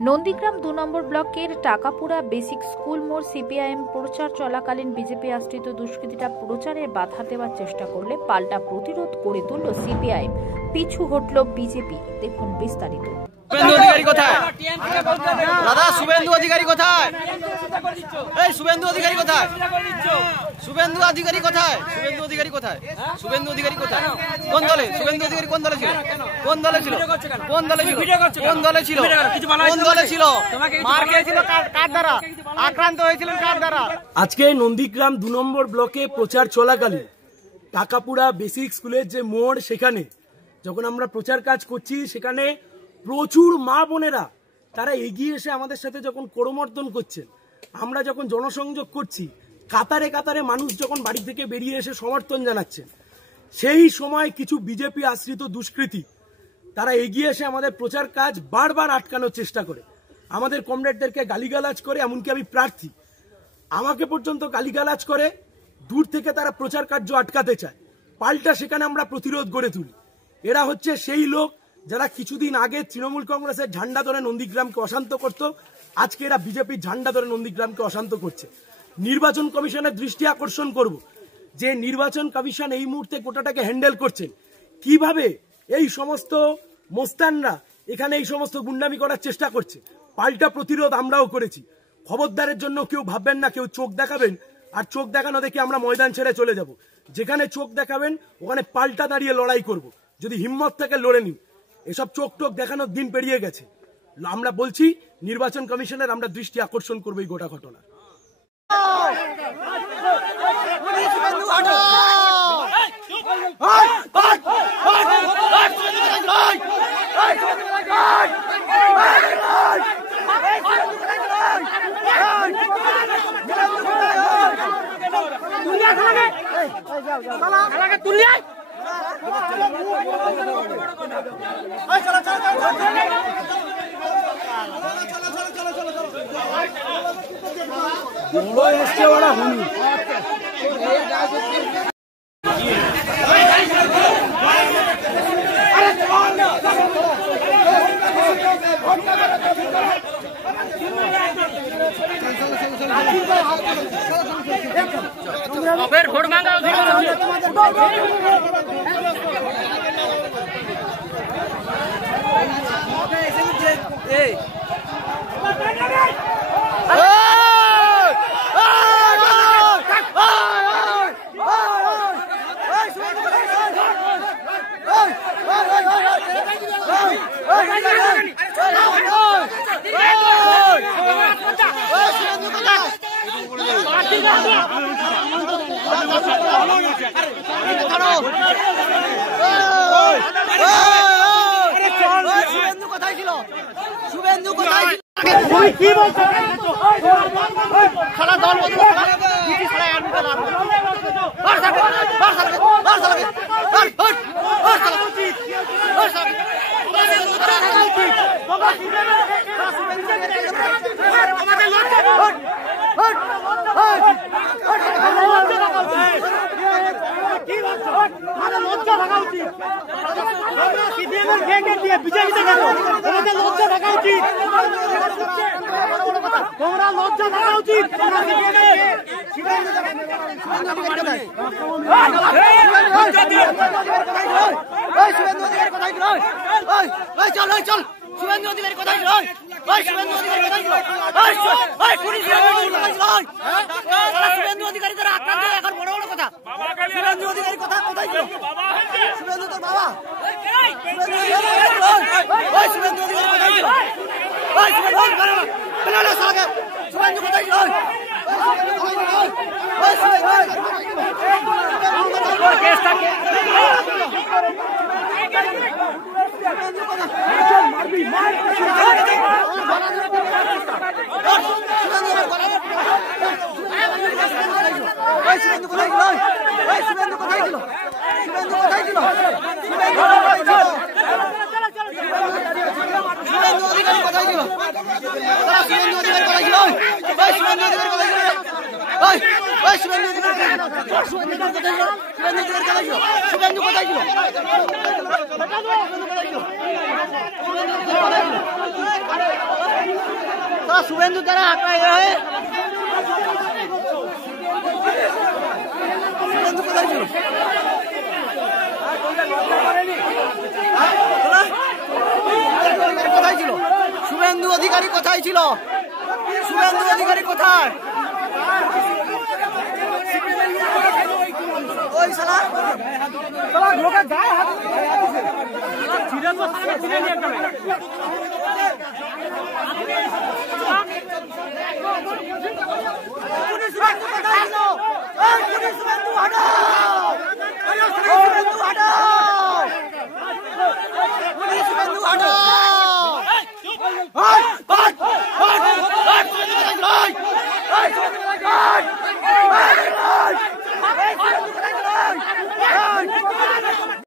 নন্দীগ্রাম ২ নম্বর ব্লকের টাকাপুরা basic school মোড় CPIM প্রচার চলাকালীন বিজেপি আশ্রিত দুষ্কৃতীরা প্রচারে বাধা দেওয়ার চেষ্টা করলে পাল্টা প্রতিরোধ করে তুলল সিপিআইএম, পিছু হটল বিজেপি। দেখুন বিস্তারিত। শুভেন্দু অধিকারী কোথায়? দাদা শুভেন্দু অধিকারী কোথায়? এই শুভেন্দু অধিকারী কোথায়? শুভেন্দু অধিকারী কোথায়? শুভেন্দু অধিকারী কোথায়? শুভেন্দু অধিকারী কোথায়? কোন দলে? শুভেন্দু অধিকারী কোন দলে ছিল? কোন দলে ছিল? কোন দলে ছিল? কোন দলে ছিল? কোন দলে ছিল? মার খেয়েছিল কার দ্বারা? আক্রান্ত হয়েছিলেন কার দ্বারা? আজকে নন্দীগ্রাম ২ নম্বর ব্লকে প্রচার চলাকালীন টাকাপুরা বেসিক স্কুলের যে মোড়, সেখানে যখন আমরা প্রচার কাজ করছি, সেখানে প্রচুর মা বোনেরা তারা এগিয়ে এসে আমাদের সাথে যখন করমর্দন করছেন, আমরা যখন জনসংযোগ করছি, কাতারে কাতারে মানুষ যখন বাড়ি থেকে বেরিয়ে এসে সমর্থন জানাচ্ছেন, সেই সময় কিছু বিজেপি আশ্রিত দুষ্কৃতী তারা এগিয়ে এসে আমাদের প্রচার কাজ বারবার আটকানোর চেষ্টা করে, আমাদের কমরেডদেরকে গালিগালাজ করে। এমনকি আমি প্রার্থী, আমাকে পর্যন্ত গালিগালাজ করে, দূর থেকে তারা প্রচার কার্য আটকাতে চায়। পাল্টা সেখানে আমরা প্রতিরোধ গড়ে তুলি। এরা হচ্ছে সেই লোক যারা কিছুদিন আগে তৃণমূল কংগ্রেসের ঝান্ডা ধরে নন্দীগ্রামকে অশান্ত করত, আজকে এরা বিজেপির ঝান্ডা ধরে নন্দীগ্রামকে অশান্ত করছে। নির্বাচন কমিশনের দৃষ্টি আকর্ষণ করব যে নির্বাচন কমিশন এই মুহূর্তে গোটাটাকে হ্যান্ডেল করছেন, কিভাবে এই সমস্ত মোস্তানরা এখানে এই সমস্ত গুন্ডামি করার চেষ্টা করছে। পাল্টা প্রতিরোধ আমরাও করেছি। খবরদারের জন্য কেউ ভাববেন না কেউ চোখ দেখাবেন আর চোখ দেখানো দেখে আমরা ময়দান ছেড়ে চলে যাব। যেখানে চোখ দেখাবেন ওখানে পাল্টা দাঁড়িয়ে লড়াই করব। যদি হিম্মত থেকে লড়ে নিন। এসব চোখ টোক দেখানোর দিন পেরিয়ে গেছে। আমরা বলছি নির্বাচন কমিশনের আমরা দৃষ্টি আকর্ষণ করবো এই গোটা ঘটনা। ভোট মাঙ্গা শুভেন্দু কোথায়? কি বলছো? সারা দল বদল লজ্জা থাকা উচিত। বিজেপিতে গেল তোমাদের লজ্জা থাকা উচিত। তোমরা লজ্জা থাকা উচিত। চল শুভেন্দু অধিকারী কোথায়? শুভেন্দু অধিকারী তারা আক্রান্ত এখন বড় বড় কথা। শুভেন্দু অধিকারী কথা কোথায় ছিল? শুভেন্দু তোর বাবা? শুভেন্দু অধিকারী কোথায় ছিল? শুভেন্দু কোথায় ছিল? শুভেন্দু কোথায় ছিল? শুভেন্দু কোথায় ছিল? শুভেন্দু কোথায় ছিল? শুভেন্দু অধিকারী কোথায় ছিল? শুভেন্দু অধিকারী কোথায় ছিল? শুভেন্দু অধিকারী কোথায় ছিল? শুভেন্দু অধিকারী কোথায় ছিল? শুভেন্দু কোথায় ছিল? শুভেন্দু কোথায় ছিল? সারা শুভেন্দু দ্বারা শুভেন্দু কোথায় ছিল? কোথায় ছিল শুভেন্দু অধিকারী? কোথায় ছিল শুভেন্দু অধিকারী? কোথায় ওই শালা গায়ে হাত শুভেন্দু হটাও!